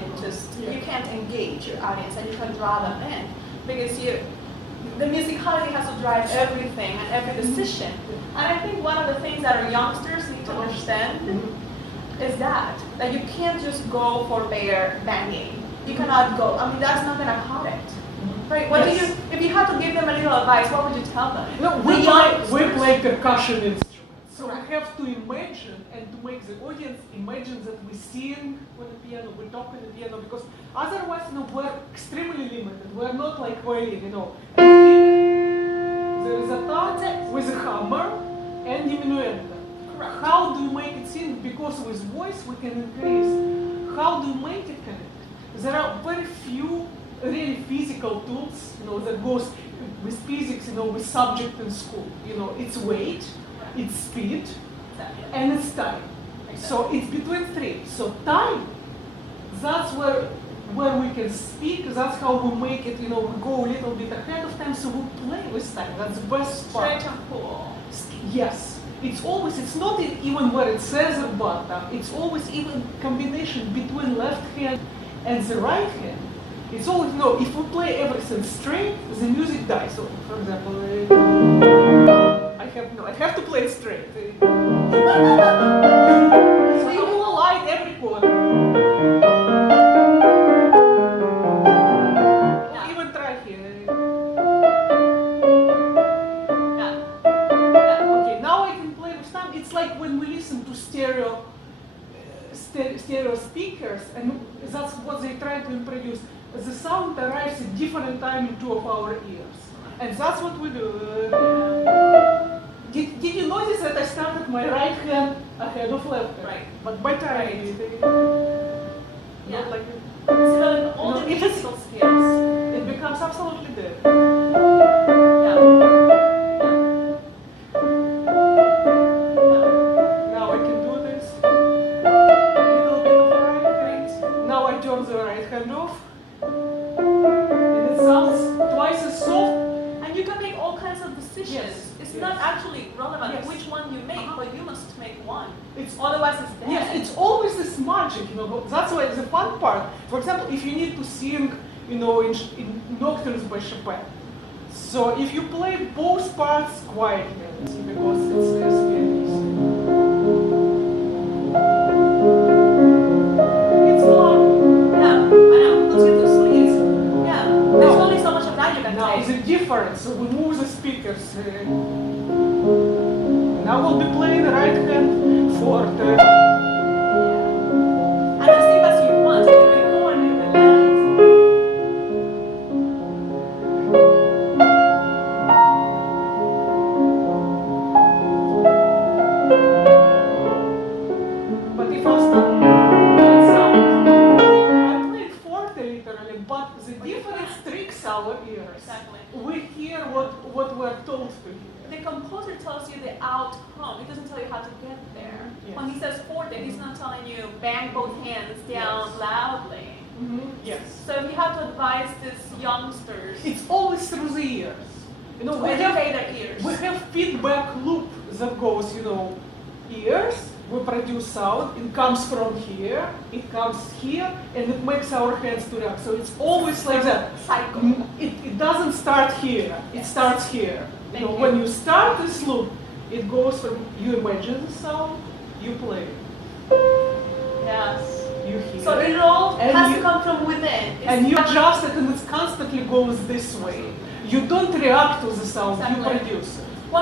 you can't engage your audience and you can draw them in because the musicality has to drive everything and every decision. And I think one of the things that our youngsters need to understand is that you can't just go for bare banging. You cannot go. I mean, that's not going to cut it. Right? What do you? If you had to give them a little advice, what would you tell them? No, we play percussion instruments, so we have to imagine and to make the audience imagine that we sing on the piano, we talk on the piano, because otherwise, we're extremely limited. We're not like violin, There is a touch with a hammer and diminuendo. Correct. How do you make it sing? Because with voice we can increase. How do you make it connect? There are very few really physical tools, that goes with physics, with subject in school. It's weight, it's speed, and it's time. So it's between three. So time, that's where we can speak. That's how we make it. We go a little bit ahead of time, so we play with time. That's the best part. Straight and cool. Yes. It's not even where it says a button. It's always even combination between left hand and the right hand. It's always, if we play everything straight, the music dies. So, for example, I have to play it straight. So you will light every chord. Yeah. Even try here. Yeah. Okay, now I can play with time. It's like when we listen to stereo speakers, and that's what they try to introduce. The sound arrives at different time in two of our ears, and that's what we do. Did you notice that I started my right hand ahead of left hand? Right. But by time, Yeah. not like So all the physical skills. it becomes absolutely dead. Yeah. Now I can do this. Little bit of the right hand. Now I turn the right hand off. And it sounds twice as soft. And you can make all kinds of decisions. Yes. It's Yes. not actually relevant Yes. which one you make, but you must make one. It's Otherwise it's dead. Yes, it's always this magic, That's why the fun part. For example, if you need to sing, in nocturnes by Chopin. So if you play both parts quietly, because it's less pianist. It's fun. Yeah, I know. Let's get to sleep. Yeah. There's only so much of that you can Now take. the difference, so we move the speakers. Now we'll be playing the right hand forte. And as deep as you want. You can make more and you relax. But if I start that sound, I play it forte literally, but the difference tricks our ears. Exactly. We hear what we're told to hear. The composer tells you the outcome. He doesn't tell you how to get there. Yes. When he says forte, he's not telling you bang both hands down Yes. loudly. Yes. So if you have to advise these youngsters It's always through the ears. to we have educate their ears. we have feedback loop that goes, ears, we produce sound, it comes from here, it comes here, and it makes our hands to react. So it's always like that. Cycle. It doesn't start here, it starts here. Thank you. When you start this loop, it goes from you imagine the sound, you play it, Yes. you hear So it, it all And has you- to come from within. and you adjust it, and it constantly goes this way. You don't react to the sound, you Exactly. produce it.